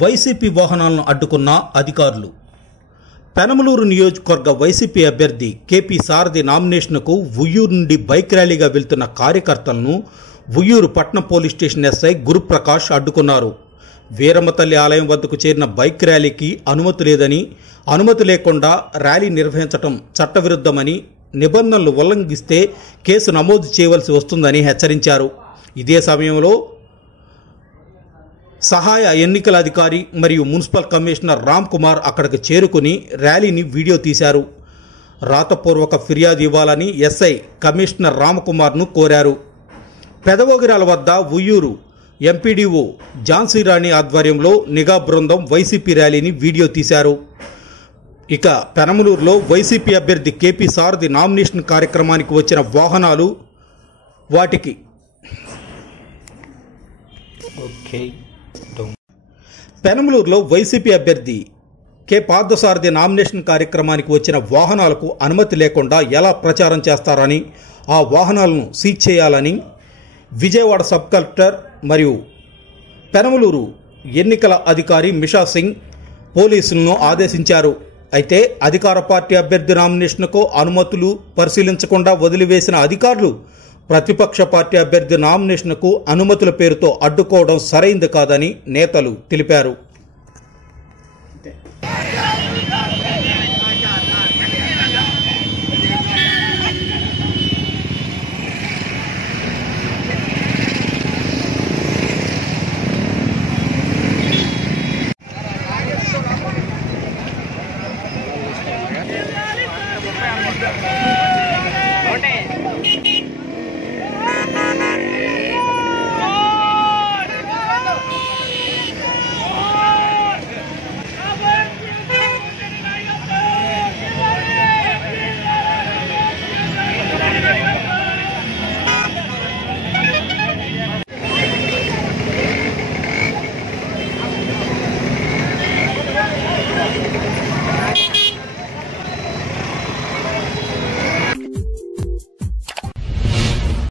YCP వాహనాలను అడ్డుకున్న అధికారులు. పెనమలూరు నియోజకవర్గ వైసీపీ అభ్యర్థి కేపీ సారథి నామినేషన్కు ఉయ్యూరు నుండి బైక్ ర్యాలీగా వెళ్తున్న కార్యకర్తలను ఉయ్యూరు పట్నం పోలీస్ స్టేషన్ ఎస్ఐ గురుప్రకాష్ అడ్డుకున్నారు. వీరమ్మతల్లి ఆలయం వద్దకు చేరిన బైక్ ర్యాలీకి అనుమతి లేదని, అనుమతి లేకుండా ర్యాలీ నిర్వహించడం చట్టవిరుద్ధమని, నిబంధనలు ఉల్లంఘిస్తే కేసు నమోదు చేయవలసి వస్తుందని హెచ్చరించారు. ఇదే సమయంలో సహాయ ఎన్నికల అధికారి మరియు మున్సిపల్ కమిషనర్ రామ్ కుమార్ అక్కడికి చేరుకుని ర్యాలీని వీడియో తీశారు. రాతపూర్వక ఫిర్యాదు ఇవ్వాలని ఎస్ఐ కమిషనర్ రామకుమార్ను కోరారు. పెదవోగిరాల వద్ద ఉయ్యూరు ఎంపీడీఓ ఝాన్సీరాణి ఆధ్వర్యంలో నిఘా బృందం వైసీపీ ర్యాలీని వీడియో తీశారు. ఇక పెనమలూరులో వైసీపీ అభ్యర్థి కేపీ సారథి నామినేషన్ కార్యక్రమానికి వచ్చిన వాహనాలు వాటికి పెనమలూరులో వైసీపీ అభ్యర్థి కె పార్థసారథి నామినేషన్ కార్యక్రమానికి వచ్చిన వాహనాలకు అనుమతి లేకుండా ఎలా ప్రచారం చేస్తారని, ఆ వాహనాలను సీజ్ చేయాలని విజయవాడ సబ్ కలెక్టర్ మరియు పెనమలూరు ఎన్నికల అధికారి మిషా సింగ్ పోలీసులను ఆదేశించారు. అయితే అధికార పార్టీ అభ్యర్థి నామినేషన్కు అనుమతులు పరిశీలించకుండా వదిలివేసిన అధికారులు ప్రతిపక్ష పార్టీ అభ్యర్థి నామినేషన్కు అనుమతుల పేరుతో అడ్డుకోవడం సరైంది కాదని నేతలు తెలిపారు.